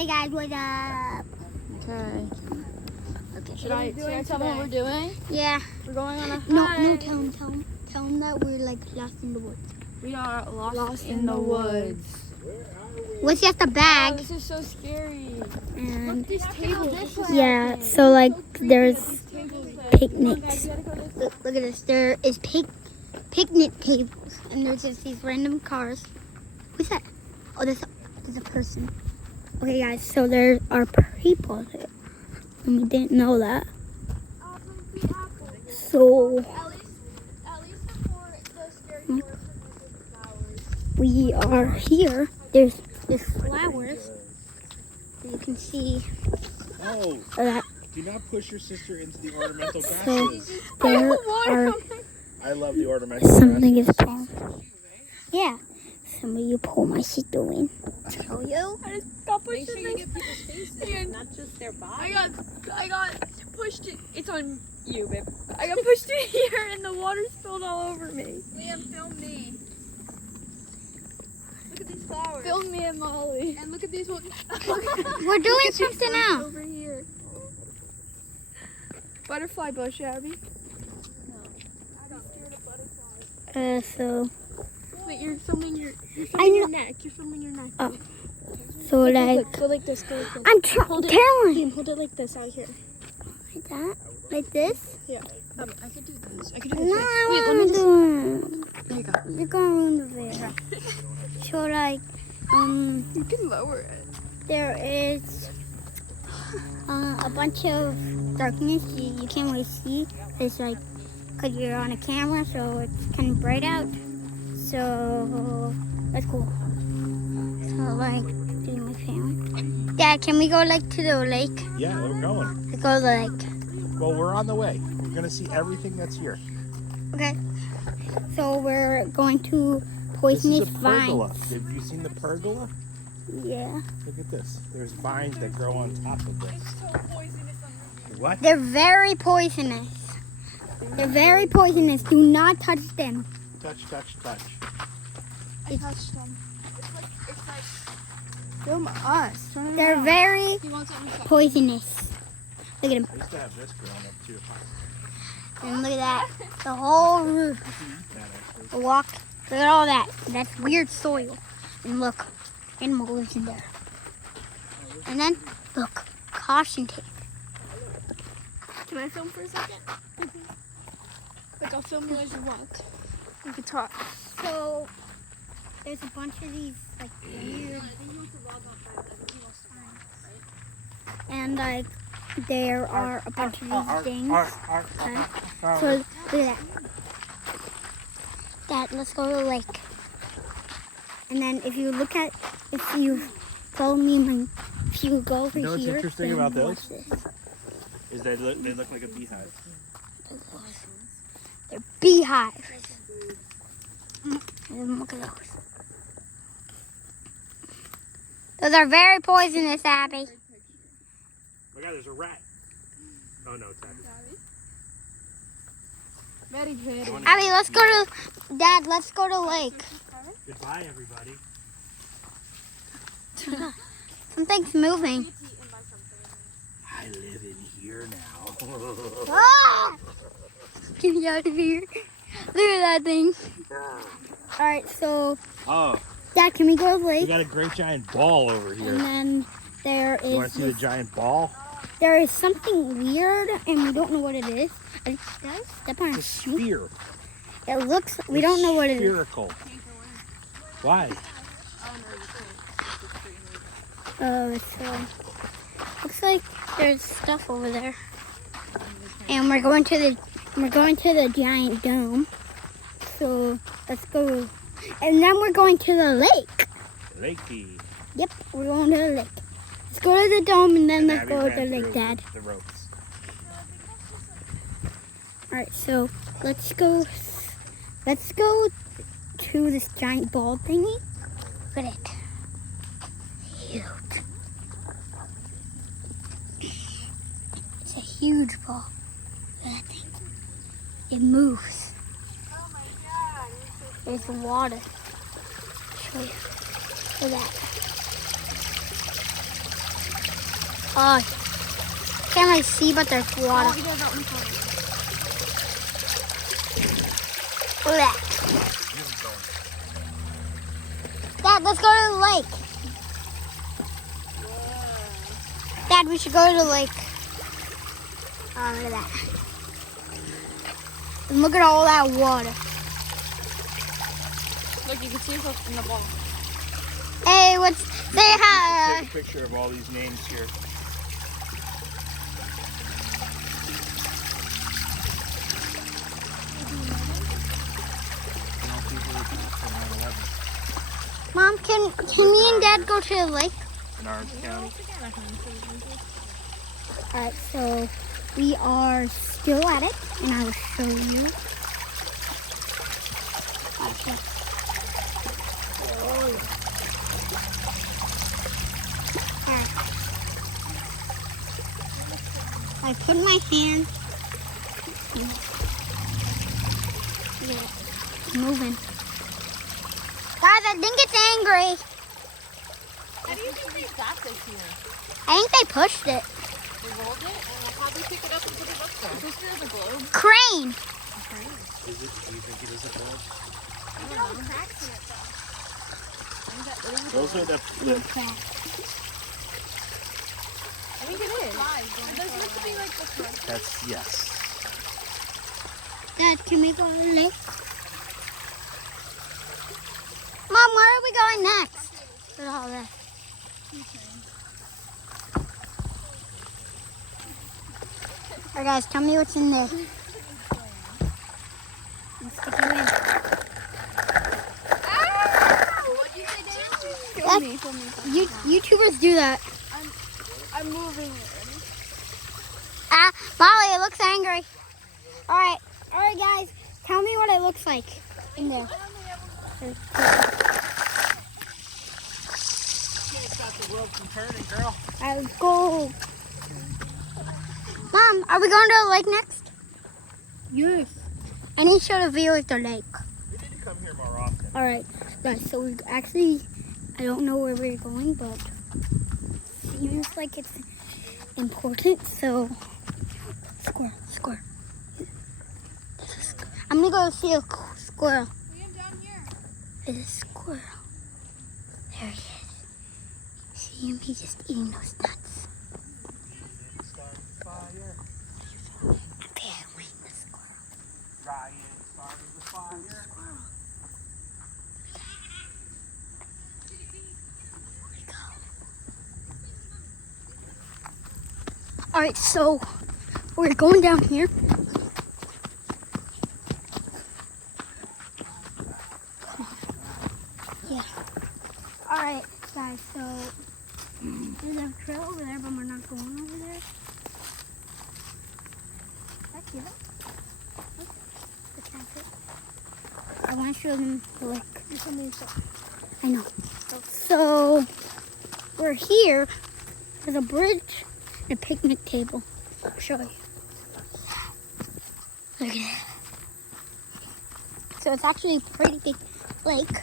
Hey guys, what's up? Okay. Okay. Should I tell them what we're doing? Yeah. We're going on a hike. No, tell them that we're like lost in the woods. We are lost in the woods. What's just a Oh, bag? this is so scary. And Look, these tables. yeah, so like there's These tables that- picnics. Guys, you gotta go this way. Look at this. There is picnic tables, and there's just these random cars. What's that? Oh, there's a person. Okay, guys. So there are people there, and we didn't know that. So At least before the scary horse flowers. we are here. There's flowers. You can see Oh, that. do not push your sister into the ornamental So grasses. there are I love the ornamental something grasses. is wrong. Yeah. Somebody pull my sister in. Tell you. I just got pushed in this. people's faces, not just their bodies. I got pushed. It's on you, babe. I got pushed in here and the water spilled all over me. Liam, film me. Look at these flowers. Film me and Molly. And look at these ones. We're doing something else. Over here. Butterfly bush, Abby. So Wait, you're filming your I filming your know- neck. You're filming your neck. Oh. So like Go like this. Go like this. I'm trying. Liam, hold it like this out here. Like that? Like this? I could do this. I could do No, this. I Wait, let want me to do it. There you go. You're gonna ruin the video. So like, You can lower it. there is a bunch of darkness you can't really see. It's like, cause you're on a camera, so it's kind of bright out. So that's cool. So like, see my family. Dad, can we go like to the lake? Yeah, we're going. Let's go to the lake. Well, we're on the way. We're going to see everything that's here. Okay. So we're going to This poisonous is a pergola. vines. Have you seen the pergola? Yeah. Look at this. There's vines that grow on top of this. What? They're very poisonous. They're very poisonous. Do not touch them. Touch, touch, touch. I touched them. It's like film us. Turn it They're around. very He wants it in a second. poisonous. Look at them. I used to have this growing up too. And look at that. The whole roof. You can eat that actually. The walk. Look at all that. That's weird soil. And look, animal lives in there. And then, look, caution tape. Can I film for a second? Like I'll film you as you want. You can talk. So, there's a bunch of these, like, weird. And, like, there are a bunch of these things. Okay. So, look at that. Dad, let's go to the lake. And then if you follow me, if you go over You know what's here. interesting then about watch those? this. Is they look like a beehive. They're beehives. And look at those. Those are very poisonous, Abby. Oh God, there's a rat. Oh no, it's Abby. Very good. Abby, let's go to, Dad, let's go to the lake. Goodbye, everybody. Something's moving. I live in here now. Ah! Get me out of here. Look at that thing. Alright, so, Oh, Dad, can we go to the we lake? got a great giant ball over here. And then there You want is to see the giant ball? there is something weird, and we don't know what it is. Did I step on It's a a shoe? sphere. It looks, we don't know what it is. Spherical. Why? So looks like there's stuff over there. And we're going to the giant dome. So let's go. And then we're going to the lake. Lakey. Yep, we're going to the lake. Let's go to the dome and then let's Abby go to ran the lake, through Dad. The ropes. Alright, so let's go to this giant ball thingy. Look at it. Huge. It's a huge ball. Look at that thing. It moves. Oh my God. There's water. Show you. Look at that. Can't really see, but there's water. Oh, he does that one for Look at that. Dad, let's go to the lake. Dad, we should go to the lake. Oh, look at that. And look at all that water. Look, you can see yourself in the ball. Hey, what's say hi? Take a picture of all these names here. Mom, can me and Dad go to the lake? In Orange County. Alright, so we are still at it, and I will show you. Okay. Alright. I put my hand. Yeah, it's moving. Guys, I think it's angry. How do you think they got this here? I think they pushed it. They rolled it? And how'd they pick it up and put it up there? Is this here the globe? Crane. Do you think it is a globe? I don't know. Cracks in it though. Those are the I think it is. Those look to be like the front. that's yes. Dad, can we go to the lake? Mom, where are we going next? To all this. Alright guys, tell me what's in there. Let's stick you in. What'd you say, Dad? That's- Film me. YouTubers do that. I'm moving it. Ah, Molly, it looks angry. Alright guys, tell me what it looks like in there. Can't stop the world from turning, girl. Alright, let's go. Mom, are we going to the lake next? Yes. I need to show the view of the lake. We need to come here more often. Alright, guys, so we actually, I don't know where we're going, but seems like it's important, so squirrel. I'm gonna go see a squirrel. Liam, down here. There's a squirrel. There he is. See him? He's just eating those nuts. Okay, I'm waiting the squirrel. Ryan started the fire. Alright, so we're going down here. Yeah. Alright, guys, so there's a trail over there, but we're not going over there. That's it. That's it. I want to show them the lake. I know. So we're here. There's a bridge and a picnic table. I'll show you. Look at that. So it's actually a pretty big lake. Look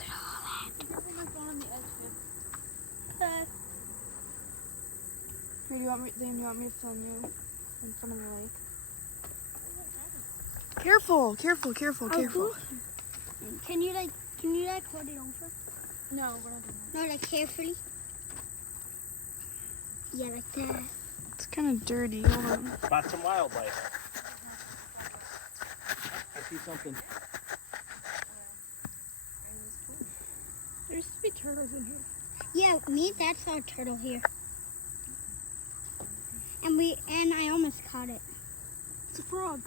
at all that. Hey, do you want me to film you in front of the lake? Careful. Can you hold it over? No, we're not doing No, like carefully. Yeah, like that. that. It's kind of dirty. Hold on. Spot some wildlife. I see something. There used to be turtles in here. Yeah, me and Dad saw a turtle here. And I almost caught it. It's a frog.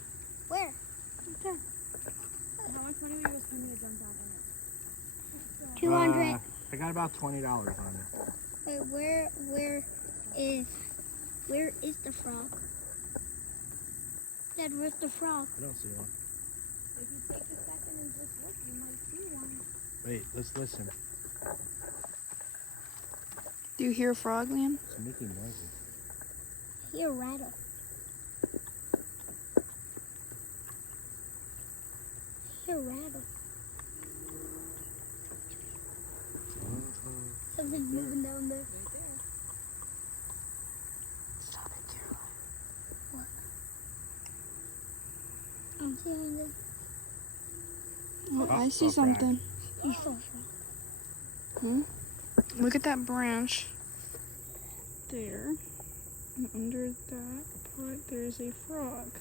Where? Okay. How much money were you going to spend to jump down in it? 200. I got about $20 on it. Wait, where is the frog? Dad, where's the frog? I don't see one. If you take a second and just look, you might see one. Wait, let's listen. Do you hear a frog, Liam? It's making noises. Here, rattle. Here, rattle. something moving down there. Stop it, Caroline. What? I'm seeing this. Oh, I Oh, see oh, something. You saw Look at that branch there. And under that part, there's a frog.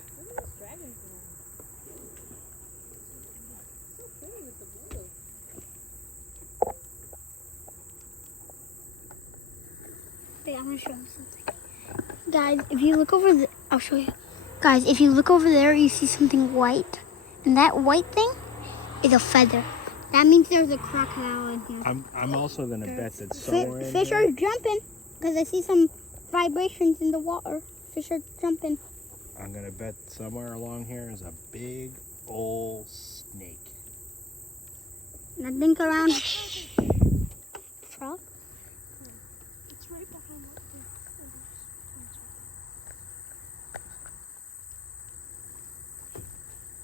Wait, I'm gonna show you something. Guys, if you look over the, I'll show you. Guys, if you look over there, you see something white. And that white thing is a feather. That means there's a crocodile in here. I'm also gonna bet that somewhere in Fish here, are jumping because I see some vibrations in the water. Fish are jumping. I'm gonna bet somewhere along here is a big old snake. And I think around frog. It's right behind that thing.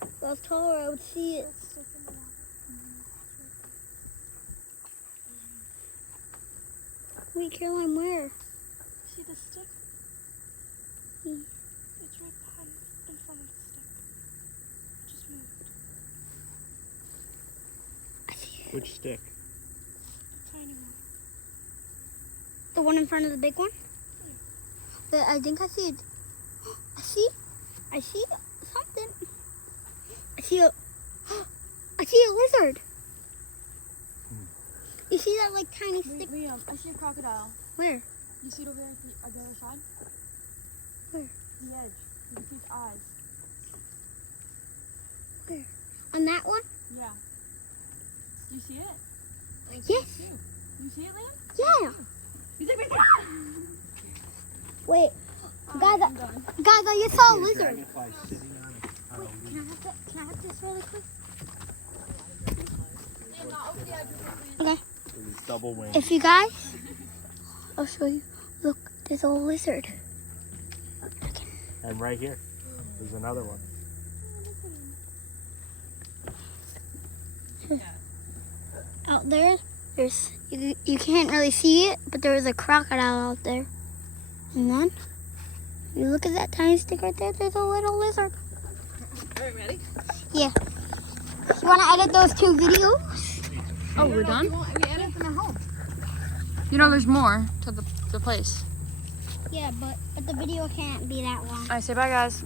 If I was taller, I would see it. Wait, Caroline, where? See the stick? Hmm. It's right behind, in front of the stick. It just moved. I see it. Which stick? The tiny one. The one in front of the big one? I think I see it. I see something. I see a lizard. You see that like tiny stick? Liam, I see a crocodile. Where? You see it over there at the other side? Where? The edge. You can see its eyes. On that one? Yeah. Do you see it? Yes. You see it, Liam? Yeah. He's like, Wait, guys, I'm done. guys, I just saw a See a lizard. dragonfly sitting on a Wait, leaf. can I have this really quick? Liam, not over the edge. Okay. With his double wings. If you guys, I'll show you. Look, there's a lizard. And right here, there's another one. Out there, you can't really see it, but there is a crocodile out there. And then, you look at that tiny stick right there, there's a little lizard. Are we ready? Yeah. You want to edit those 2 videos? Oh, we're done? We edit them at home. You know there's more to the place. Yeah, but the video can't be that long. Alright, say bye, guys.